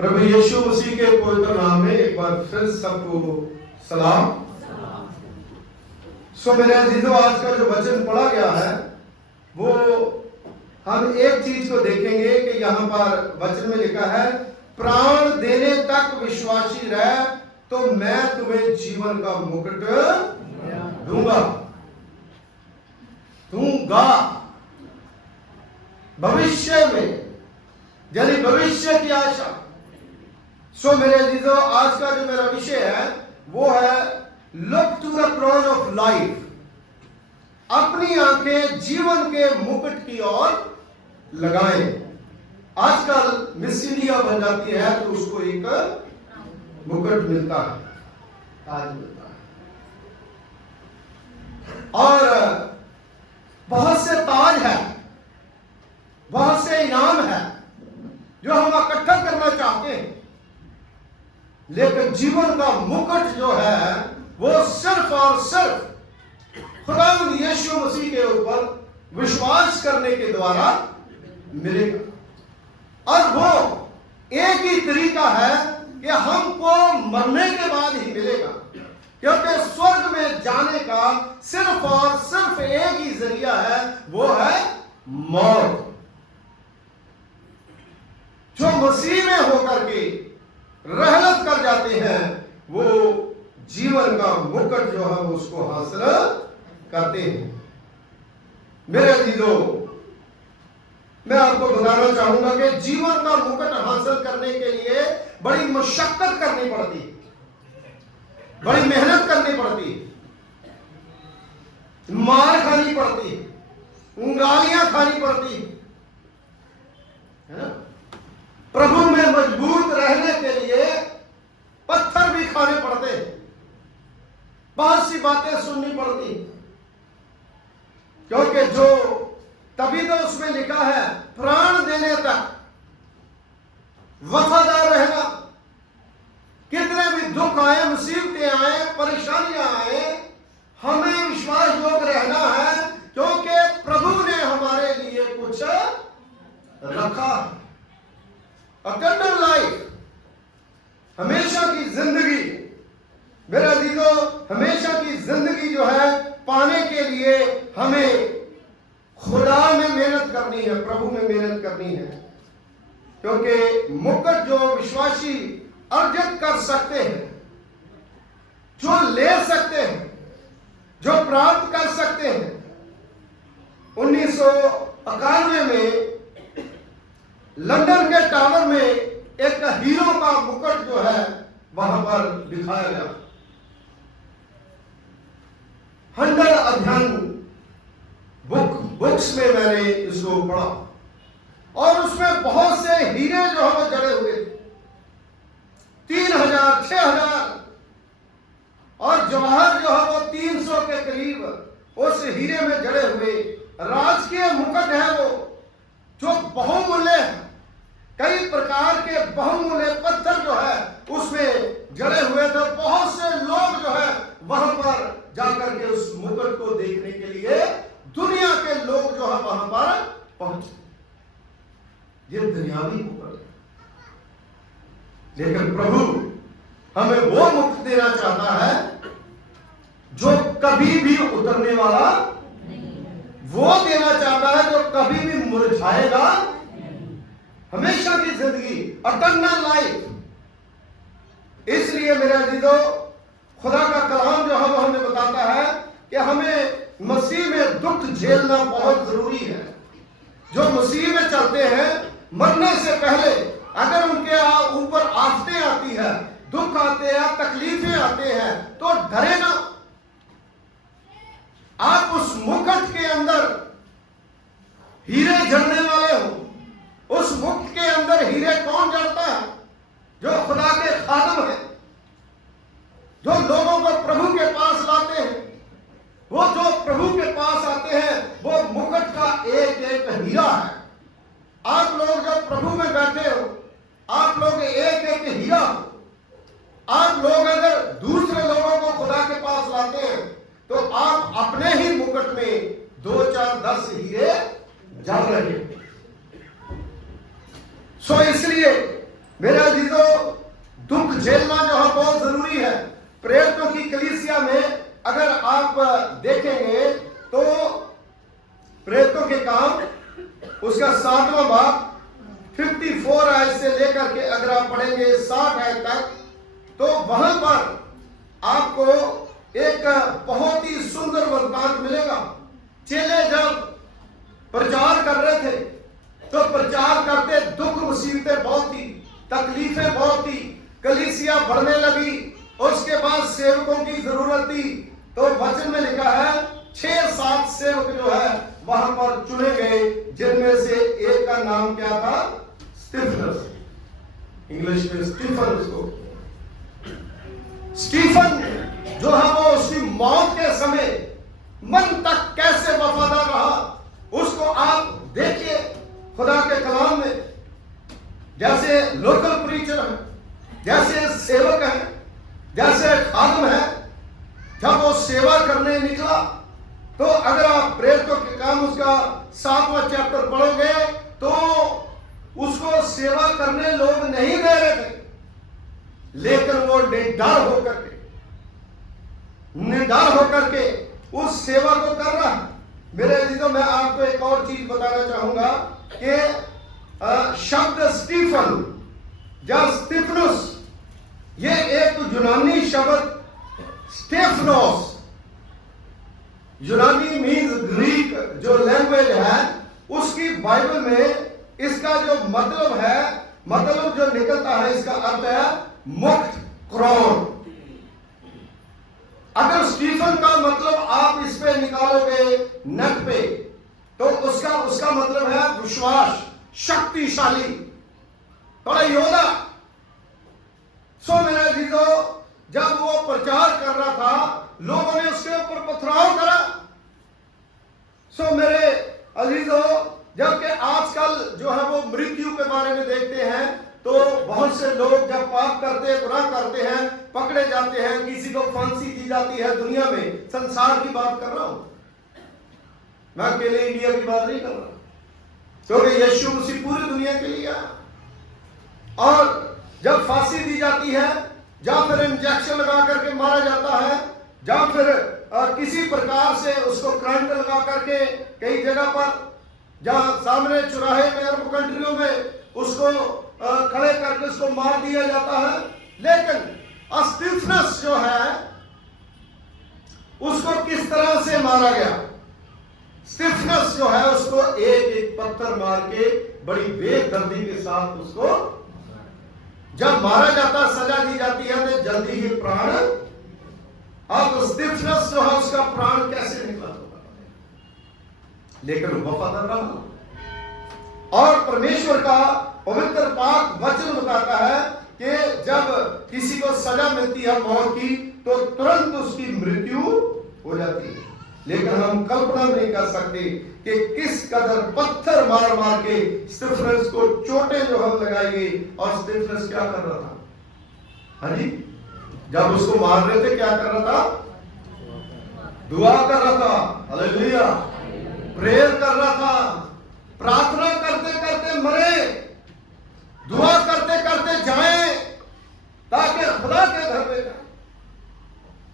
प्रभु यीशु मसीह के पवित्र नाम में एक बार फिर सबको सलाम। सो मेरे अजीजों, आज का जो वचन पढ़ा गया है वो हम एक चीज को देखेंगे कि यहाँ पर वचन में लिखा है, प्राण देने तक विश्वासी रह तो मैं तुम्हें जीवन का मुकुट दूंगा। भविष्य में, यानी भविष्य की आशा। सो मेरे अजीजों, आज का जो मेरा विषय है वो है look to the crown of life. अपनी आंखें जीवन के मुकुट की ओर लगाएं। आजकल मिस इंडिया बन जाती है तो उसको एक मुकुट मिलता है, ताज मिलता है, और बहुत से ताज है, बहुत से इनाम है जो हम इकट्ठा करना चाहते हैं, लेकिन जीवन का मुकुट जो है वो सिर्फ और सिर्फ खुदा यीशु मसीह के ऊपर विश्वास करने के द्वारा मिलेगा। और वो एक ही तरीका है कि हमको मरने के बाद ही मिलेगा, क्योंकि स्वर्ग में जाने का सिर्फ और सिर्फ एक ही जरिया है, वो है मौत। जो मसीह में होकर के रहलत कर जाते हैं वो जीवन का मुकुट जो है उसको हासिल करते हैं। मेरे अजीजों, मैं आपको बताना चाहूंगा कि जीवन का मुकुट हासिल करने के लिए बड़ी मशक्कत करनी पड़ती है, बड़ी मेहनत करनी पड़ती है, मार खानी पड़ती है, उंगालियां खानी पड़ती है ना? प्रभु में मजबूत रहने के लिए पत्थर भी खाने पड़ते, बहुत सी बातें सुननी पड़ती, क्योंकि जो तभी तो उसमें लिखा है प्राण देने तक वफादार रहना। कितने भी दुख आए, मुसीबतें आए, परेशानियां आए, हमें विश्वास योग रहना है, क्योंकि प्रभु ने हमारे लिए कुछ रखा। इटर्नल लाइफ, हमेशा की जिंदगी। मेरे अजीजों, हमेशा की जिंदगी जो है पाने के लिए हमें खुदा में मेहनत करनी है, प्रभु में मेहनत करनी है, क्योंकि मुकुट जो विश्वासी अर्जित कर सकते हैं, जो ले सकते हैं, जो प्राप्त कर सकते हैं। 1991 में लंदन के टावर में एक हीरो का मुकुट जो है वहां पर दिखाया गया। 100 अध्ययन बुक्स में मैंने इसको पढ़ा, और उसमें बहुत से हीरे जो हमें जड़े हुए, 3000, 6000, और जवाहर जो है वो 300 के करीब उस हीरे में जड़े हुए राजकीय मुकुट है वो, जो बहुमूल्य है। कई प्रकार के बहुमूल्य पत्थर जो है उसमें जड़े हुए थे। बहुत से लोग जो है वहां पर जाकर के उस मुकुट को देखने के लिए दुनिया के लोग जो है वहां पर पहुंचे। ये दुनियावी मुकुट है, लेकिन प्रभु हमें वो मुकुट देना चाहता है जो कभी भी उतरने वाला, वो देना चाहता है जो कभी भी मुरझाएगा, हमेशा की जिंदगी, इटर्नल लाइफ। इसलिए मेरे अजीजों, खुदा का कलाम जो है वो हमें बताता है कि हमें मसीह में दुख झेलना बहुत जरूरी है। जो मसीह में चलते हैं, मरने से पहले अगर उनके ऊपर आफतें आती है, दुख आते हैं, तकलीफें आते हैं, तो डरे ना। आप उस मुकुट के अंदर हीरे जड़ने वाले हो। उस मुकुट के अंदर हीरे कौन जड़ता है? जो खुदा के खादम है, जो लोगों को प्रभु के पास लाते हैं। वो जो प्रभु के पास आते हैं वो मुकुट का एक एक हीरा है। आप लोग जो प्रभु में बैठे हो, आप लोग एक एक हीरा हो। आप लोग अगर दूसरे लोगों को खुदा के पास लाते हैं तो आप अपने ही मुकुट में 2, 4, 10 हीरे जड़ रहे हैं। सो इसलिए मेरे अजीजों, से लेकर के अगर आप पढ़ेंगे 60 आयत तक, तो वहां पर आपको एक बहुत ही सुंदर वृत्तांत मिलेगा। चेले जब प्रचार कर रहे थे तो प्रचार करते दुख मुसीबतें बहुत थी, तकलीफें बहुत थी, कलीसिया बढ़ने लगी, उसके बाद सेवकों की जरूरत थी। तो वचन में लिखा है 6-7 सेवक जो है वहां पर चुने गए, जिनमें से एक का नाम क्या था? स्टीफनस। इंग्लिश में स्टीफन उसको। स्टीफन जो है वो उसकी मौत के समय मन तक कैसे वफादार रहा, उसको आप देखिए खुदा के कलाम में। जैसे लोकल प्रीचर है, जैसे सेवक है, जैसे खादम है, जब वो सेवा करने निकला तो अगर आप प्रेरितों के काम उसका 7वां चैप्टर पढ़ोगे तो उसको सेवा करने लोग नहीं दे रहे थे, लेकिन वो निडर होकर के उस सेवा को कर रहा है। मेरे अजीजों, मैं आपको एक और चीज बताना चाहूंगा कि शब्द स्टीफन या स्टीफनुस, ये एक यूनानी शब्द स्टेफनोस, यूनानी मीन्स ग्रीक जो लैंग्वेज है, उसकी बाइबल में इसका जो मतलब है, मतलब जो निकलता है, इसका अर्थ है मुक्त, क्रोध। अगर स्टीफन का मतलब आप इस पे निकालोगे नट पे, तो उसका मतलब है विश्वास, शक्तिशाली, बड़ा योद्धा। सो मेरे अजीजों, जब वो प्रचार कर रहा था, लोगों ने उसके ऊपर पथराव करा। सो मेरे अजीजों, जबकि आजकल जो है वो मृत्यु के बारे में देखते हैं, तो बहुत से लोग जब पाप करते हैं, गुनाह करते हैं, पकड़े जाते हैं, किसी को फांसी दी जाती है। दुनिया में, संसार की बात कर रहा हूं मैं, अकेले इंडिया की बात नहीं कर रहा, क्योंकि यीशु मसीह पूरी दुनिया के लिए आया। और जब फांसी दी जाती है, या फिर इंजेक्शन लगा करके मारा जाता है, या फिर किसी प्रकार से उसको करंट लगा करके कई जगह पर, जहां सामने चौराहे में, अरब कंट्रियों में उसको खड़े करके उसको मार दिया जाता है। लेकिन स्टीफनस जो है उसको किस तरह से मारा गया? स्टीफनस जो है उसको एक एक पत्थर मार के बड़ी बेदर्दी के साथ उसको जब मारा जाता, सजा दी जाती है, तो जल्दी ही प्राण। अब स्टीफनस जो है उसका प्राण कैसे निकला होगा, लेकिन वफादार रहा। और परमेश्वर का पवित्र पाक वचन बताता है कि जब किसी को सजा मिलती है मौत की, तो तुरंत उसकी मृत्यु हो जाती है। लेकिन हम कल्पना नहीं कर सकते कि किस कदर पत्थर मार मार के स्टीफनस को चोटें जो हम लगाई गई। और स्टीफनस क्या कर रहा था? हाँ जी, जब उसको मार रहे थे क्या कर रहा था? दुआ कर रहा था, हालेलुया, प्रेयर कर रहा था, प्रार्थना करते करते मरे, दुआ करते करते जाए, ताकि खुदा के घर में जाए,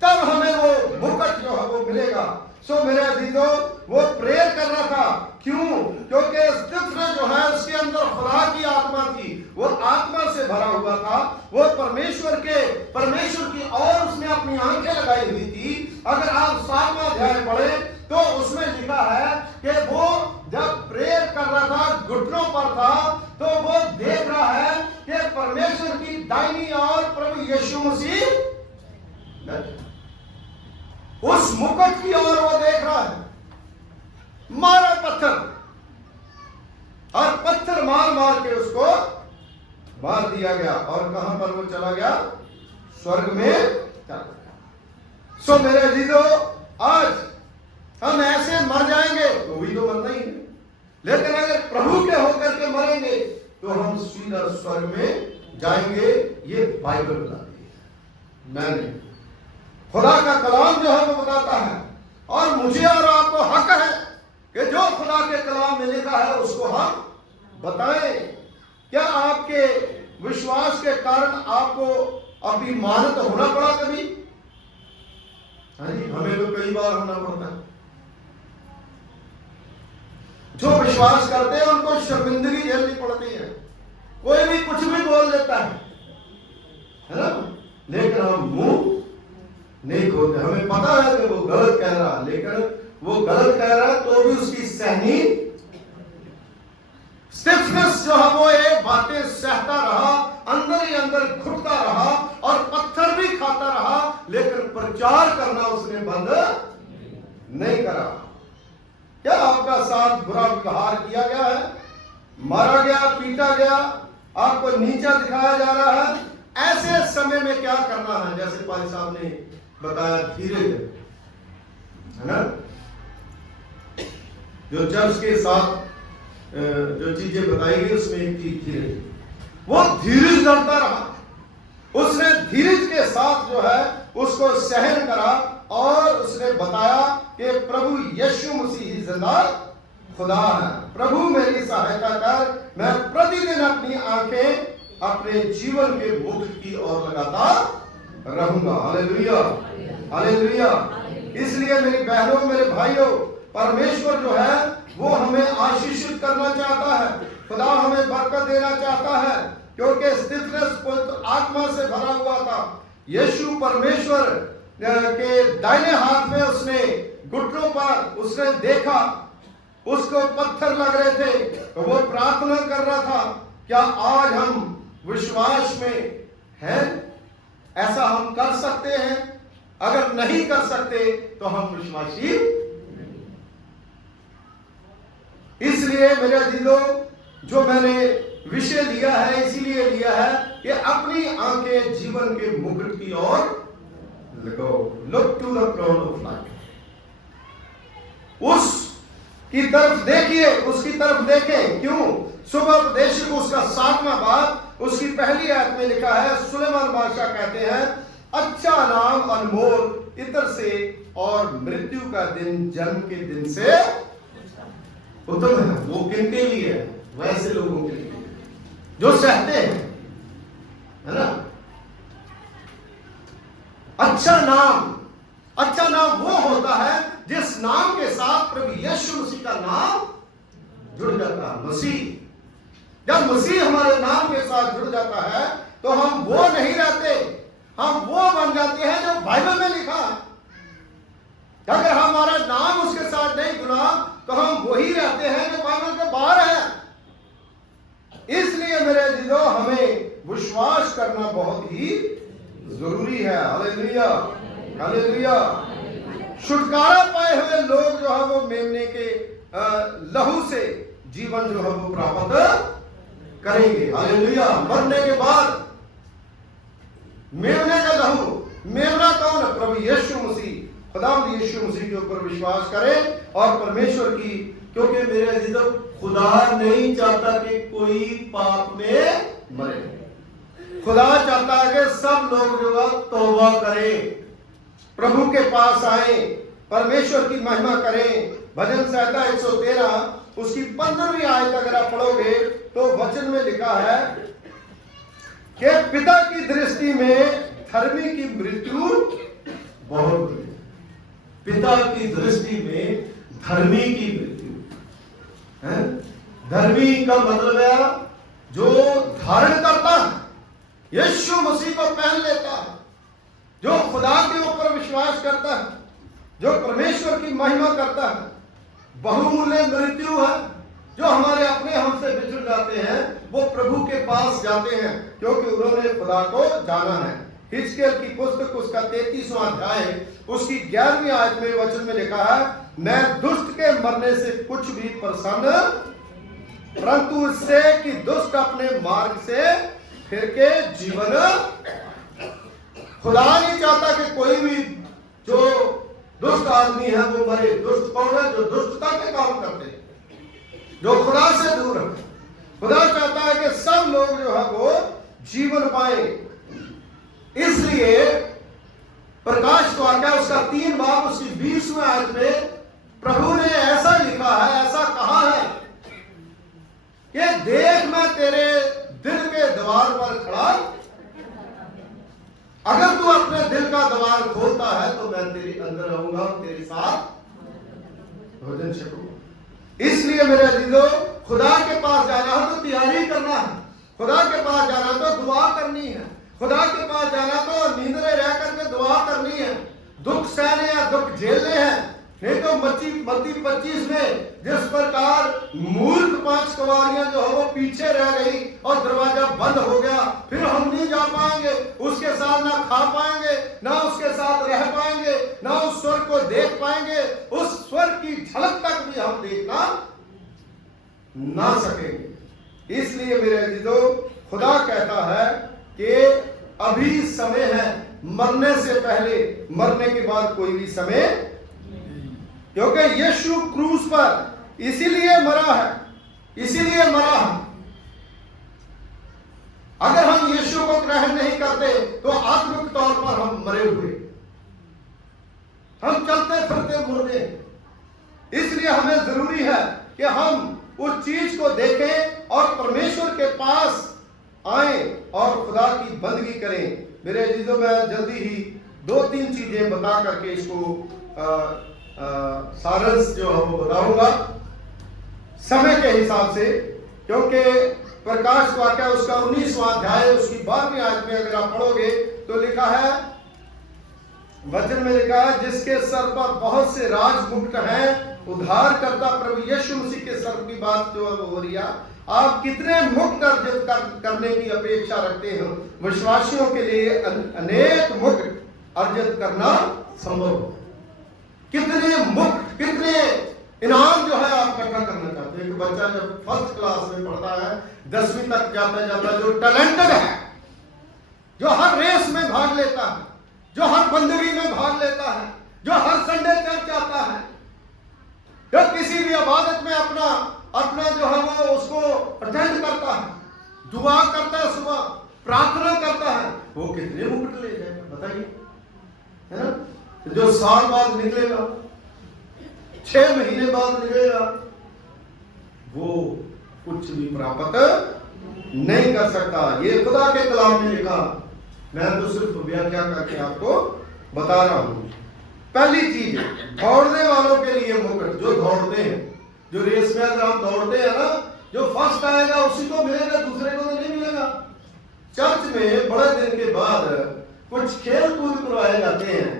तब हमें वो मुकुट जो है वो मिलेगा। सो मेरे अजीजों, वो प्रेयर कर रहा था। क्यों? क्योंकि स्टीफनस जो है उसके अंदर खुदा की आत्मा थी, वो आत्मा से भरा हुआ था, वो परमेश्वर की और उसने अपनी आंखें लगाई हुई थी। अगर आप 7वां अध्याय पढ़े तो उसमें लिखा है कि वो जब प्रेयर कर रहा था, घुटनों पर था, तो वो देख रहा है कि परमेश्वर की दाहिनी ओर प्रभु यीशु मसीह, उस मुकुट की ओर वो देख रहा है। मारा पत्थर, और पत्थर मार मार के उसको मार दिया गया। और कहां पर वो चला गया? स्वर्ग में चला गया। सो मेरे अजीजों, आज हम ऐसे मर जाएंगे तो भी तो मरना ही है, लेकिन अगर प्रभु के होकर के मरेंगे तो हम सीधा स्वर्ग में जाएंगे। ये बाइबल बताती है, मैंने, खुदा का कलाम जो है वो बताता है। और मुझे और आपको हक है कि जो खुदा के कलाम में लिखा है उसको हम बताएं। क्या आपके विश्वास के कारण आपको अभिमानित होना पड़ा कभी? हमें तो कई बार होना पड़ता है। जो विश्वास करते हैं उनको शर्मिंदगी झेलनी पड़ती है। कोई भी कुछ देता है ना, लेकिन हम मुंह नहीं खोलते। हमें पता है कि वो गलत कह रहा है, लेकिन वो गलत कह रहा है तो भी उसकी सहनी स्टिफनेस जो है वो ये बातें सहता रहा, अंदर ही अंदर घुटता रहा और पत्थर भी खाता रहा, लेकिन प्रचार करना उसने बंद नहीं करा। क्या आपका साथ बुरा व्यवहार किया गया है, मारा गया, पीटा गया, आपको नीचा दिखाया जा रहा है, ऐसे समय में क्या करना है? जैसे पाली साहब ने बताया, धीरज, है ना, जो चर्च के साथ जो चीजें बताई गई उसमें एक चीज धीरज, वो धीरज धरता रहा, उसने धीरज के साथ जो है उसको सहन करा और उसने बताया कि प्रभु यीशु मसीह ही जिंदा खुदा है, प्रभु मेरी सहायता कर, मैं प्रतिदिन अपनी आंखें अपने जीवन के मुख की ओर लगाता रहूंगा। Hallelujah, hallelujah. इसलिए मेरी बहनों, मेरे भाइयों, परमेश्वर जो है वो हमें आशीषित करना चाहता है, खुदा हमें बरकत देना चाहता है, क्योंकि स्टिफनेस पवित्र आत्मा से भरा हुआ था। यीशु परमेश्वर के दाहिने हाथ में उसने घुटनों पर उसने देखा, उसको पत्थर लग रहे थे, तो वो प्रार्थना कर रहा था, क्या आज हम विश्वास में हैं? ऐसा हम कर सकते हैं? अगर नहीं कर सकते तो हम विश्वासी। इसलिए मेरे अजीजों, जो मैंने विषय लिया है इसीलिए लिया है कि अपनी आंखें जीवन के मुकुट की ओर लगाओ। Look to the crown of life, उसकी तरफ देखिए, उसकी तरफ देखें। क्यों? सुबह उपदेश को उसका 7वां बाब उसकी पहली आयत में लिखा है, सुलेमान बादशाह कहते हैं, अच्छा नाम अनमोल इतर से और मृत्यु का दिन जन्म के दिन से उत्तम है। वो किनके लिए है? वैसे लोगों के लिए जो सहते हैं, है ना। अच्छा नाम वो होता है जिस नाम के साथ प्रभु यीशु मसीह का नाम जुड़ जाता है। मसीह, जब मसीह हमारे नाम के साथ जुड़ जाता है तो हम वो नहीं रहते, हम वो बन जाते हैं जो बाइबल में लिखा है। अगर हमारा नाम उसके साथ नहीं जुड़ा तो हम वही रहते हैं जो बाइबल के बाहर है। इसलिए मेरे अजीजों, हमें विश्वास करना बहुत ही जरूरी है। Hallelujah, hallelujah. छुटकारा पाए हुए लोग जो है वो मेमने के लहू से जीवन जो है वो प्राप्त करेंगे। हालेलुया। मरने के बाद मेमने का लहू, मेमना कौन है? प्रभु यीशु मसीह। खुदावंद यीशु मसीह के ऊपर विश्वास करें और परमेश्वर की, क्योंकि मेरे अजीजों, खुदा नहीं चाहता कि कोई पाप में मरे। खुदा चाहता है कि सब लोग जो है तौबा करें, प्रभु के पास आए, परमेश्वर की महिमा करें। भजन संहिता 113 उसकी 15वीं आयत अगर आप पढ़ोगे तो वचन में लिखा है कि पिता की दृष्टि में धर्मी की मृत्यु बहुत बुरी। पिता की दृष्टि में धर्मी की मृत्यु है। धर्मी का मतलब है जो धारण करता है, यीशु मसीह को पहन लेता है, जो खुदा के ऊपर विश्वास करता है, जो परमेश्वर की महिमा करता है। बहुमूल्य मृत्यु है। जो हमारे अपने हमसे बिछड़ जाते हैं वो प्रभु के पास जाते हैं, क्योंकि उन्होंने खुदा को जाना है। हिजकिय्याह की पुस्तक उसका 33वां अध्याय उसकी 11वीं आयत में वचन में लिखा है, मैं दुष्ट के मरने से कुछ भी प्रसन्न, परंतु इससे कि दुष्ट अपने मार्ग से फिर के जीवन। खुदा नहीं चाहता कि कोई भी जो दुष्ट आदमी है वो मरे। दुष्ट कौन है? जो दुष्टता के काम करते हैं, जो खुदा से दूर है। खुदा चाहता है कि सब लोग जो है वो जीवन पाए। इसलिए प्रकाश वाक्य उसका 3 बाब उसकी 20वें आयत में प्रभु ने ऐसा लिखा है, ऐसा कहा है कि देख मैं तेरे दिल के द्वार पर खड़ा, अगर तू अपने दिल का द्वार खोलता है तो मैं तेरे अंदर रहूंगा, तेरे साथ भोजन छकूंगा। इसलिए मेरे अजीजों, खुदा के पास जाना है तो तैयारी करना है। खुदा के पास जाना तो दुआ खुदा के पास जाना तो नींदरे रह करके दुआ करनी है, दुख सहने या दुख झेलने हैं। नहीं तो मत्ती 25 में जिस प्रकार मूर्ख 5 कुंवारियां जो है वो पीछे रह गई और दरवाजा बंद हो गया, फिर हम नहीं जा पाएंगे उसके साथ, ना खा पाएंगे, ना उसके साथ रह पाएंगे, ना उस स्वर को देख पाएंगे, उस स्वर की झलक तक भी हम देखना ना सकेंगे। इसलिए मेरे अजीजों, खुदा कहता है कि अभी समय है, मरने से पहले, मरने के बाद कोई भी समय, क्योंकि यीशु क्रूस पर इसीलिए मरा है, इसीलिए मरा है। अगर हम यीशु को ग्रहण नहीं करते तो आत्मिक तौर पर हम मरे हुए, हम चलते फिरते मुर्दे। इसलिए हमें जरूरी है कि हम उस चीज को देखें और परमेश्वर के पास आए और खुदा की बंदगी करें। मेरे अजीजों, मैं जल्दी ही 2-3 चीजें बता करके इसको सारंश जो है वो बताऊंगा समय के हिसाब से, क्योंकि प्रकाश वाक्य उसका 19वां अध्याय उसकी 12वीं आयत में अगर आप पढ़ोगे तो लिखा है, वचन में लिखा है, जिसके सर पर बहुत से राज मुकुट हैं, उद्धार करता प्रभु यीशु मसीह के सर की बात जो है वो हो रही है। आप कितने मुक्त अर्जित करने की अपेक्षा रखते हो? विश्वासियों के लिए अनेक मुक्त अर्जित करना संभव। कितने मुक्त, कितने इनाम जो है आप इकट्ठा करना चाहते हैं? एक बच्चा जब फर्स्ट क्लास में पढ़ता है, 10वीं तक जाता जाता जो टैलेंटेड है, जो हर रेस में भाग लेता है, जो हर बंदगी में भाग लेता है, जो हर संडे चर्च आता है, जो किसी भी इबादत में अपना जो है वो उसको अटेंड करता है, दुआ करता है, सुबह प्रार्थना करता है, वो कितने मुकुट ले जाएगा बताइए, है ना? जो साल बाद निकलेगा, 6 महीने बाद निकलेगा, वो कुछ भी प्राप्त नहीं कर सकता। ये खुदा के कलाम में लिखा, मैं तो सिर्फ व्याख्या करके आपको बता रहा हूं। पहली चीज, दौड़ने वालों के लिए मुकुट, जो दौड़ते हैं, जो रेस में अगर हम दौड़ते हैं ना, जो फर्स्ट आएगा उसी को मिलेगा, दूसरे को तो नहीं मिलेगा। चर्च में बड़े दिन के बाद कुछ खेल कूद करवाए जाते हैं,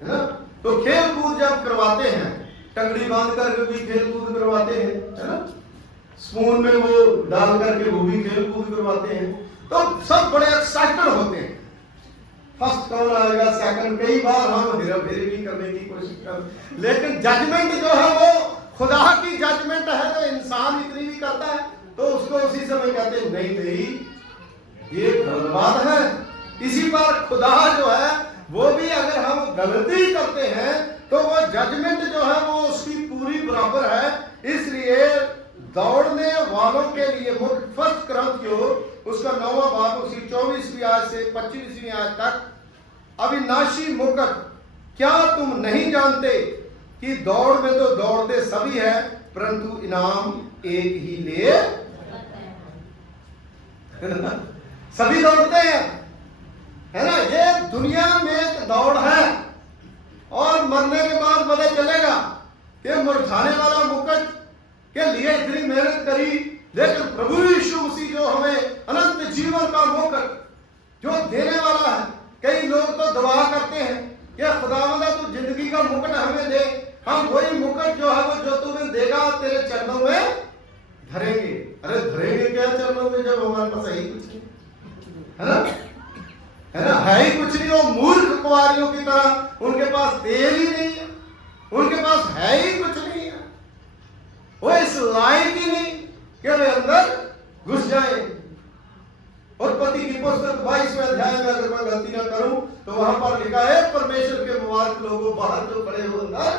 है ना? तो खेल कूद जब करवाते हैं, टंगड़ी बांध करके भी खेल कूद करवाते हैं, है ना? स्पून में वो डाल करके वो भी खेल कूद करवाते हैं, तो सब बड़े एक्साइटेड होते हैं। फर्स्ट कौन आएगा, सेकंड, कई बार हम हेरा फेरी भी करने की कोशिश कर, लेकिन जजमेंट जो है वो खुदा की जजमेंट है। तो इंसान इतनी भी करता है तो उसको उसी समय कहते हैं नहीं नहीं ये बर्बाद है। इसी पर खुदा जो है वो भी अगर हम गलती करते हैं तो वो जजमेंट जो है वो उसकी पूरी बराबर है। इसलिए दौड़ने वालों के लिए मुक्त, फर्स्ट कुरिन्थियों उसका 9वां बाब उसकी 24वीं आयत से 25वीं आयत तक, अविनाशी मुकुट, क्या तुम नहीं जानते कि दौड़ में तो दौड़ते सभी है, परंतु इनाम एक ही ले सभी दौड़ते हैं, है ना? ये दुनिया में एक दौड़ है और मरने के बाद पता चलेगा कि मुरझाने वाला मुकुट के लिए इतनी मेहनत करी, लेकिन प्रभु यीशु मसीह जो हमें अनंत जीवन का मुकुट जो देने वाला है। कई लोग तो दुआ करते हैं कि खुदावंदा तू जिंदगी का मुकुट हमें दे, हम वही मुकुट जो है वो जो तुम्हें देगा तेरे चरणों में धरेंगे। अरे धरेंगे क्या चरणों में जब हमारे पास है ही कुछ नहीं, है ना? है ना? है ही कुछ नहीं। वो मूर्ख कुंवारियों की तरह उनके पास तेल ही नहीं है, उनके पास है ही कुछ नहीं है, वो इस लायक ही नहीं कि वे अंदर घुस जाए। उत्पत्ति की पुस्तक 22वें अध्याय में अगर मैं गलती ना करूं तो वहां पर लिखा है, परमेश्वर के मुबारक लोगों बाहर जो खड़े हो अंदर,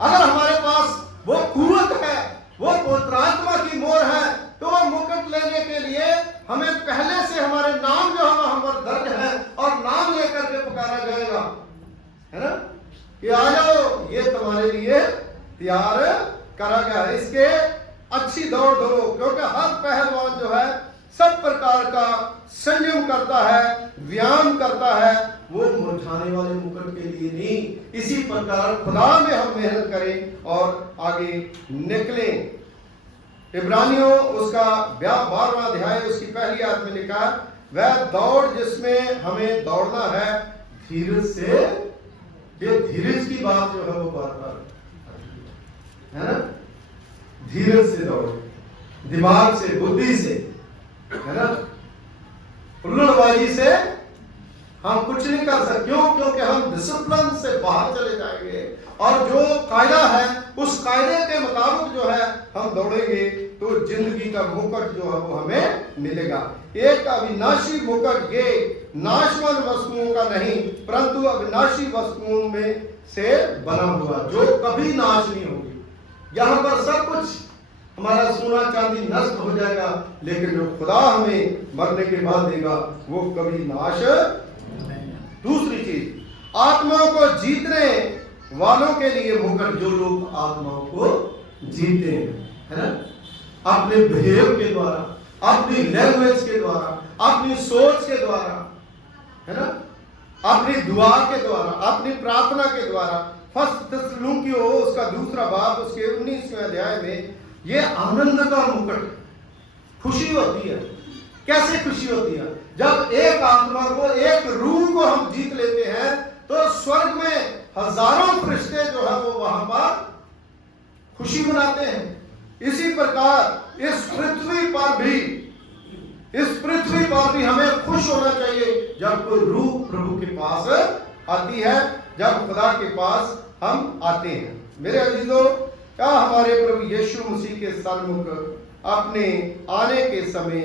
अगर हमारे पास वो कुव्वत है, वो पवित्रात्मा की मोहर है, तो वो मुकुट लेने के लिए हमें पहले से हमारे नाम जो है हम पर दर्ज है और नाम लेकर के पुकारा जाएगा, है ना? कि आ जाओ, ये तुम्हारे लिए तैयार करा गया है। इसके अच्छी दौड़ दौड़ो, क्योंकि हर पहलवान जो है सब प्रकार का संयम करता है, व्यायाम करता है, वो मुरझाने वाले मुकुट के लिए नहीं। इसी प्रकार खुदा में हम मेहनत करें और आगे निकलें। इब्रानियों उसका 12वां अध्याय उसकी पहली आयत में लिखा है, वह दौड़ जिसमें हमें दौड़ना है धीरज से। ये धीरज की बात जो है वो बार बार है ना, धीरज से दौड़े, दिमाग से, बुद्धि से, है ना, हुल्लड़बाजी से हम कुछ नहीं कर सकते। क्यों? क्योंकि हम डिसिप्लिन से बाहर चले जाएंगे और जो कायदा है उस कायदे के मुताबिक जो है हम दौड़ेंगे तो जिंदगी का मुकुट जो है वो हमें मिलेगा। एक अविनाशी मुकुट ये नाशवान वस्तुओं का नहीं परंतु अविनाशी वस्तुओं में से बना हुआ जो कभी नाश नहीं होगी। यहाँ पर सब कुछ हमारा सोना चांदी नष्ट हो जाएगा, लेकिन जो खुदा हमें मरने के बाद देगा वो कभी नाश नहीं। दूसरी चीज, आत्माओं को जीतने वालों के लिए मुकुट, जो लोग आत्माओं को जीते हैं, है ना, अपने बिहेव के द्वारा, अपनी लैंग्वेज के द्वारा, अपनी सोच के द्वारा, है ना, अपनी दुआ के द्वारा, अपनी प्रार्थना के द्वारा। फर्स्ट थिस्सलुनीकियों उसका 2 बाब उसके 19वें अध्याय में ये आनंद का मुकुट, खुशी होती है। कैसे खुशी होती है? जब एक आत्मा को, एक रूह को हम जीत लेते हैं तो स्वर्ग में हजारों फरिश्ते जो है वो वहां पर खुशी मनाते हैं। इसी प्रकार इस पृथ्वी पर भी हमें खुश होना चाहिए जब कोई रूह प्रभु के पास आती है, जब खुदा के पास हम आते हैं। मेरे अजीजों, क्या हमारे प्रभु यीशु मसीह के सन्मुख अपने आने के समय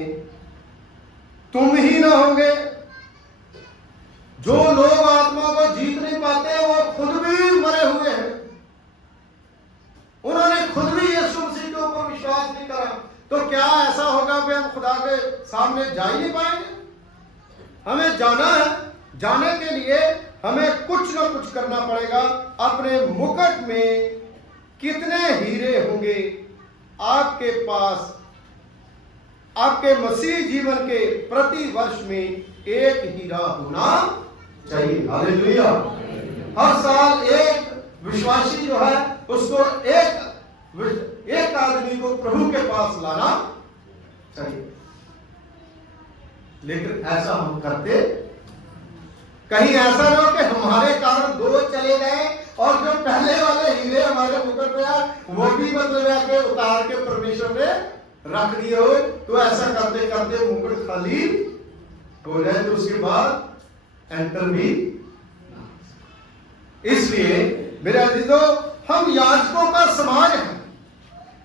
तुम ही ना होंगे? जो लोग आत्मा को जीत नहीं पाते वो खुद भी मरे हुए हैं, उन्होंने खुद भी यीशु मसीह के ऊपर विश्वास नहीं करा, तो क्या ऐसा होगा कि हम खुदा के सामने जा ही नहीं पाएंगे? हमें जाना है, जाने के लिए हमें कुछ ना कुछ करना पड़ेगा। अपने मुकुट में कितने हीरे होंगे आपके पास? आपके मसीह जीवन के प्रति वर्ष में एक हीरा होना चाहिए। हालेलुया। हर साल एक विश्वासी जो है उसको एक आदमी को प्रभु के पास लाना चाहिए, लेकिन ऐसा हम करते? कहीं ऐसा ना हो कि हमारे कारण 2 चले गए और जो पहले वाले हीरे हमारे मुकुट में है वो भी मतलब के उतार के परमेश्वर ने रख दिए हो। तो ऐसा करते करते मुकुट खाली हो जाए तो उसके बाद एंटर भी। इसलिए मेरे अजीजों, हम याजकों का समाज है,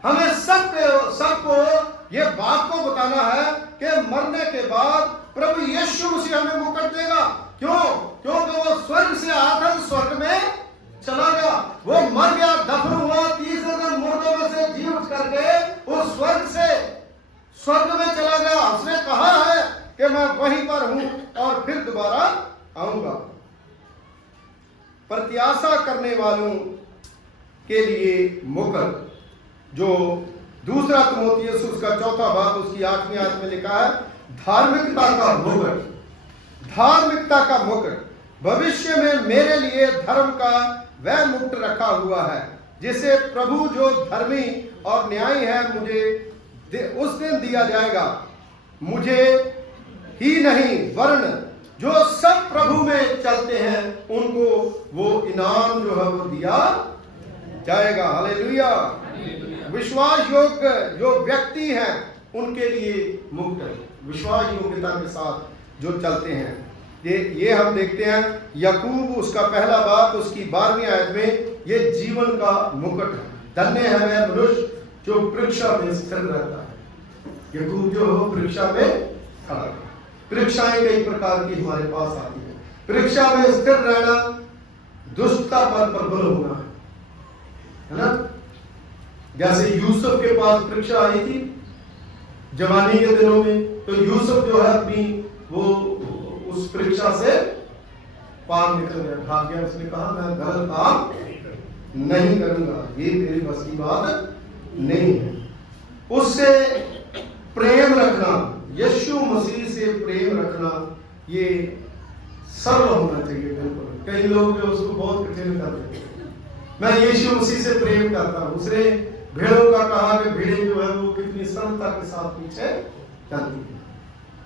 हमें सबको ये बात को बताना है कि मरने के बाद प्रभु यीशु मसीह हमें मुकुट देगा। क्यों? क्योंकि वो स्वर्ग से आया था, स्वर्ग में चला गया, वो मर गया, दफन हुआ, 30 दिन मुर्दों में से जी उठ करके वो स्वर्ग में चला गया। उसने कहा है कि मैं वहीं पर हूं और फिर दोबारा आऊंगा। प्रत्याशा करने वालों के लिए मुकुट, जो 2 तीमुथियुस उसका 4 बाब उसकी 8वीं आयत में लिखा है, धार्मिकता का मुकुट। धार्मिकता का मुकुट, भविष्य में मेरे लिए धर्म का वह मुकुट रखा हुआ है जिसे प्रभु जो धर्मी और न्यायी है मुझे उस दिन दिया जाएगा। मुझे ही नहीं वरन जो सब प्रभु में चलते हैं उनको वो इनाम जो है वो दिया जाएगा। हालेलुया। विश्वास योग्य जो व्यक्ति हैं उनके लिए मुकुट, विश्वास योग्यता के साथ जो चलते हैं। ये हम देखते हैं याकूब उसका 1 बाब उसकी 12वीं आयत में, ये जीवन का मुकुट है। धन्य है वह मनुष्य जो परीक्षा में स्थिर रहता है। याकूब जो है परीक्षा में खड़ा है। परीक्षाएं कई प्रकार की हमारे पास आती है। परीक्षा में स्थिर रहना दुष्टता पर प्रबल होना है ना। जैसे यूसुफ के पास परीक्षा आई थी जवानी के दिनों में, तो यूसुफ जो है अपनी वो उस परीक्षा से पार निकल गया, भाग गया। उसने कहा मैं गलत काम नहीं करूंगा, ये मेरी बस की बात नहीं है। उससे प्रेम रखना, यीशु मसीह से प्रेम रखना, ये सरल होना चाहिए। बिल्कुल कई लोग जो उसको बहुत कठिन कर देते हैं। मैं यीशु मसीह से प्रेम करता हूं, उसने भेड़ों का कहा कि भेड़ें जो है वो कितनी सरलता के साथ पीछे चलती है।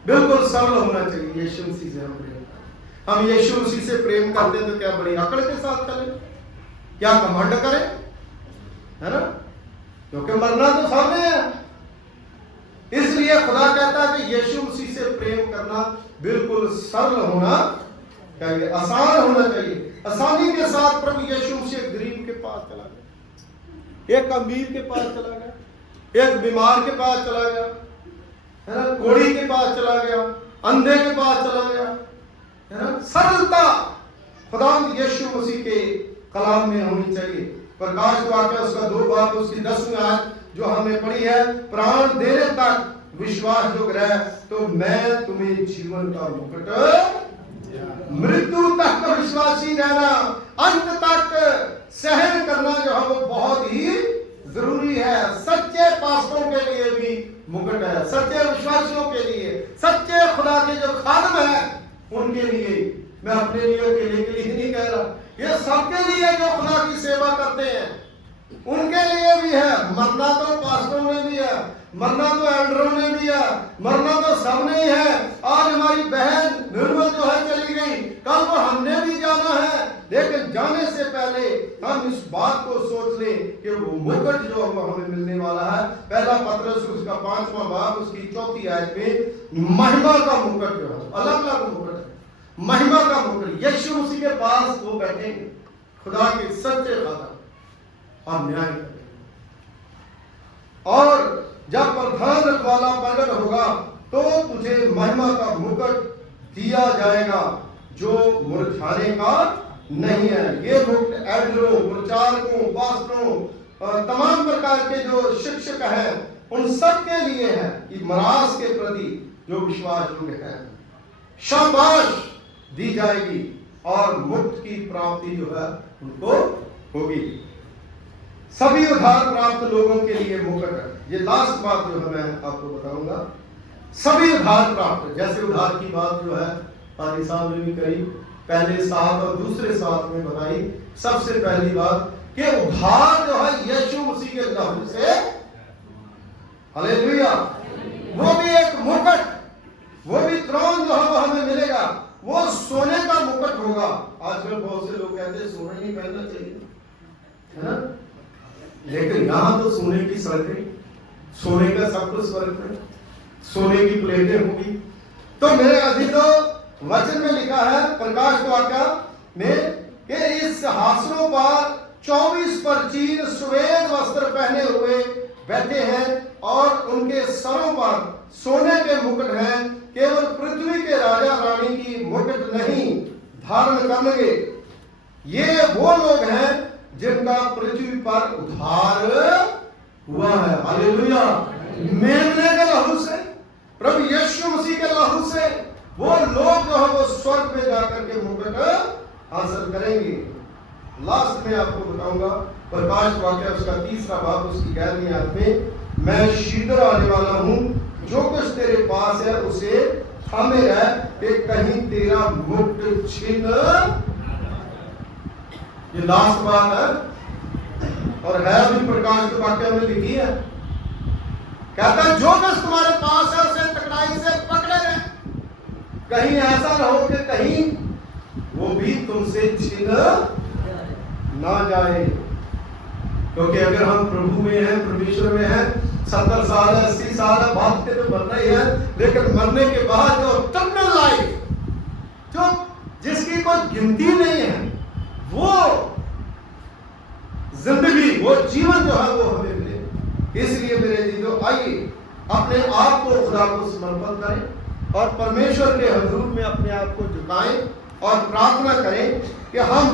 बिल्कुल सरल होना चाहिए। यीशु मसीह से हम प्रेम करें। हम यीशु मसीह से प्रेम करते तो क्या बड़ी अकड़ के साथ चलें, क्या घमंड करें, है ना? क्योंकि मरना तो सामने है। इसलिए खुदा कहता है कि यीशु मसीह से प्रेम करना बिल्कुल सरल होना चाहिए, आसान होना चाहिए। आसानी के साथ प्रभु यीशु मसीह गरीब के पास चला गया, एक अमीर के पास चला गया, एक बीमार के पास चला गया, है ना, कोढ़ी के पास चला गया, अंधे के पास चला गया, है ना। सरलता खुदावंद यीशु मसीह के कलाम में होनी चाहिए। प्रकाश वाक्य उसका 2 बाब उसकी 10वीं आयत जो हमने पढ़ी है, प्राण देने तक विश्वास जो रहे तो मैं तुम्हें जीवन का मुकुट, मृत्यु तक विश्वासी रहना, अंत तक सहन करना जो है वो बहुत ही जरूरी है। सच्चे पास्टरों के लिए भी मुकुट है, सच्चे विश्वासियों के लिए, सच्चे खुदा के जो खादम है उनके लिए। मैं अपने लिए अकेले के लिए नहीं कह रहा, ये सबके लिए जो खुदा की सेवा करते हैं उनके लिए भी है। मरना तो पास्टरों ने भी है, मरना तो एल्डरों ने भी है, मरना तो सबने ही है। आज हमारी बहन निर्मल जो है चली गई, कल को हमने भी जाना है, लेकिन जाने से पहले हम इस बात को सोच लें कि वो मुकुट जो हमें मिलने वाला है। पहला पत्रस उसका 5वां बाब उसकी 4थी आयत में महिमा का मुकुट जो है, अलग अलग मुकुट है, महिमा का मुकुट यीशु मसीह के पास वो बैठेंगे, खुदा के सच्चे खादम और न्याय करेंगे। और जब प्रधान रखवाला प्रकट होगा तो तुझे महिमा का मुकुट दिया जाएगा जो मुरझाने का नहीं है। ये मुकुट एल्डरों, प्रचारकों, पास्टरों, तमाम प्रकार के जो शिक्षक हैं उन सब के लिए है कि मरास के प्रति जो विश्वास योग्य है शाबाश दी जाएगी और मुक्त की प्राप्ति जो है उनको होगी। सभी उद्धार प्राप्त लोगों के लिए मुकुट है। ये लास्ट बात जो है मैं आपको बताऊंगा, सभी उद्धार प्राप्त, जैसे उद्धार की बात जो है पादी साहब ने भी कही, पहले साथ और दूसरे साथ में बताई। सबसे पहली बात कि उद्धार जो है यीशु मसीह के लहू से, हालेलुया, वो भी एक मुकुट, वो भी क्रॉन जो है वो हमें मिलेगा, वो सोने का मुकुट होगा। आजकल बहुत से लोग कहते हैं सोना नहीं पहनना चाहिए, है ना, लेकिन यहां तो सोने की सड़कें, सोने का सब कुछ स्वर्ग में, सोने की प्लेटें होगी। तो मेरे अधिक वचन में लिखा है प्रकाश वाक्य में कि इस सिंहासनों पर 24 प्राचीन श्वेत वस्त्र पहने हुए बैठे हैं और उनके सरों पर सोने के मुकुट हैं। केवल पृथ्वी के राजा रानी की मुकुट नहीं धारण करेंगे। ये वो लोग हैं जिनका पृथ्वी पर उद्धार हुआ है, हालेलुया, मेमने के लहू से, प्रभु यीशु मसीह के लहू से वो लोग जो है वो स्वर्ग में जाकर के मुकुट हासिल करेंगे। लास्ट में आपको बताऊंगा प्रकाश वाक्य उसका 3रा बाब उसकी 11वीं आयत में, मैं शीघ्र आने वाला हूं, जो कुछ तेरे पास है उसे थामे रह कि कहीं तेरा मुकुट छीन। ये लास्ट बात है और है भी प्रकाश के वाक्य में लिखी है। कहता है जो कुछ तुम्हारे पास है उसे कड़ाई से पकड़े रहे, कहीं ऐसा ना हो कि कहीं वो भी तुमसे छीन ना जाए। क्योंकि अगर हम प्रभु में हैं, परमेश्वर में हैं, 70 साल है, 80 साल है, बात के तो मरना ही है, लेकिन मरने के बाद जो इटर्नल लाइफ, जो जिसकी कोई गिनती नहीं है, वो जिंदगी, वो जीवन जो है वो हमें मिले। इसलिए मेरे जीजो आइए अपने आप को खुदा को समर्पित करें और परमेश्वर के हुजूर में अपने आप को झुकाएं और प्रार्थना करें कि हम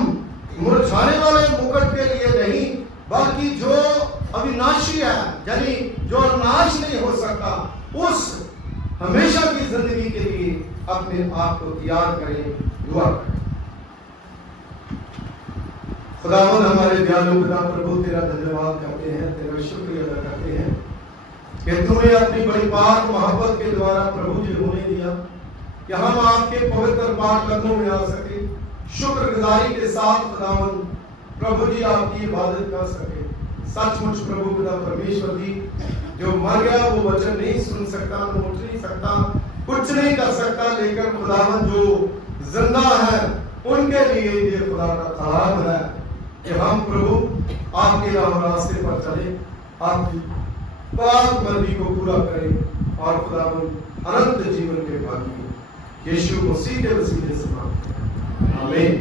मुरझाने वाले मुकुट के लिए नहीं, बल्कि जो अविनाशी है, यानी जो नाश नहीं हो सकता, उस हमेशा की जिंदगी के लिए अपने आप को तैयार करें, दुआ करें। खुदावंद हमारे दयालु पिता प्रभु तेरा धन्यवाद करते हैं, तेरा शुक्रिया अदा करते हैं कि तूने अपनी बड़ी पाक मोहब्बत के द्वारा प्रभु जी होने दिया कि हम आपके पवित्र पाक कदमों में आ सके। शुक्रगुजारी के साथ खुदावंद प्रभु जी आपकी इबादत कर सके। सचमुच प्रभु पिता परमेश्वर जी, जो मर गया वो वचन नहीं सुन सकता, उठ नहीं सकता, कुछ नहीं कर सकता, लेकिन खुदावन जो जिंदा है उनके लिए ये खुदा का कलाम है कि हम प्रभु आपके रास्ते पर चले, आपकी पाक मर्जी को पूरा करें और खुदावन अनंत जीवन के भागी यीशु मसीह के वसीले से आमीन।